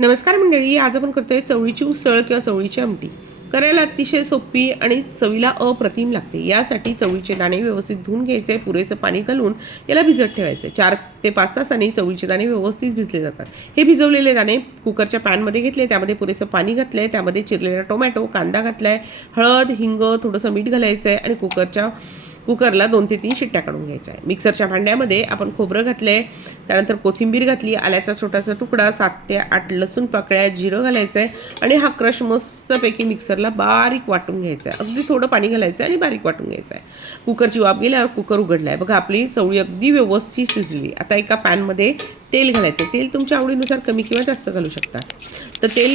नमस्कार मंडळी आज आपण करतोय चवळीची उसळ किंवा चवळीची आमटी. करायला अतिशय सोपी आणि चवीला अप्रतिम लागते. यासाठी चवळीचे दाणे व्यवस्थित धुवून घ्यायचे पुरेसं पाणी घालून याला भिजत ठेवायचे. चार ते पाच तासांनी चवळीचे दाणे व्यवस्थित भिजले जातात. हे भिजवलेले दाणे कुकरच्या पॅनमध्ये घेतले त्यामध्ये पुरेसं पाणी घातलं आहे त्यामध्ये चिरलेला टोमॅटो कांदा घातला आहे हळद हिंग थोडंसं मीठ घालायचं आहे आणि कुकरच्या कुकरला दोन ते तीन शिट्ट्या काढून घ्यायच्या आहे. मिक्सरच्या भांड्यामध्ये आपण खोबरं घातलं आहे त्यानंतर कोथिंबीर घातली आल्याचा छोटासा तुकडा सात ते आठ लसूण पाकळ्या जिरं घालायचं आहे आणि हा क्रश मस्तपैकी मिक्सरला बारीक वाटून घ्यायचा आहे अगदी थोडं पाणी घालायचं आहे आणि बारीक वाटून घ्यायचं आहे कुकरची वाफ गेल्यावर कुकर उघडला आहे बघा आपली चवळी अगदी व्यवस्थित शिजली. आता एका पॅनमध्ये तेल घालायचं तेल तुमच्या आवडीनुसार कमी किंवा जास्त घालू शकता. तर तेल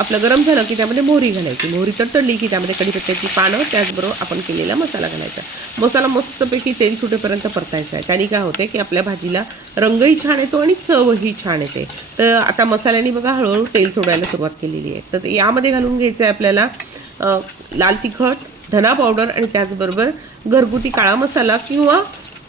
आपलं गरम झालं की त्यामध्ये मोहरी घालायची. मोहरी तडतडली की त्यामध्ये कढीपत्त्याची पानं त्याचबरोबर आपण केलेला मसाला घालायचा. मसाला मस्तपैकी तेल सुटेपर्यंत परतायचा आहे. त्याने काय होते की आपल्या भाजीला रंगही छान येतो आणि चवही छान येते. तर आता मसाल्याने बघा हळूहळू तेल सोडायला सुरुवात केलेली आहे. तर यामध्ये घालून घ्यायचं आहे आपल्याला लाल तिखट धना पावडर आणि त्याचबरोबर घरगुती काळा मसाला किंवा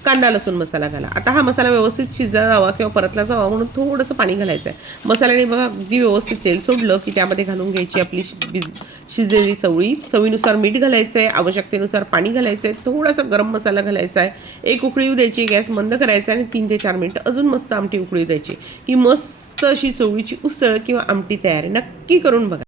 कांदा लसूण मसाला घाला. आता हा मसाला व्यवस्थित शिजला जावा किंवा परतला जावा म्हणून थोडंसं पाणी घालायचं आहे मसाल्याने बघा अगदी व्यवस्थित तेल सोडलं की त्यामध्ये घालून घ्यायची आपली भिज शिजलेली चवळी. चवीनुसार मीठ घालायचं आहे आवश्यकतेनुसार पाणी घालायचं आहे थोडासा गरम मसाला घालायचा आहे एक उकळी येऊ द्यायची गॅस बंद करायचा आणि तीन ते चार मिनटं अजून मस्त आमटी उकळी द्यायची. ही मस्त अशी चवळीची उसळ किंवा आमटी तयार नक्की करून बघा.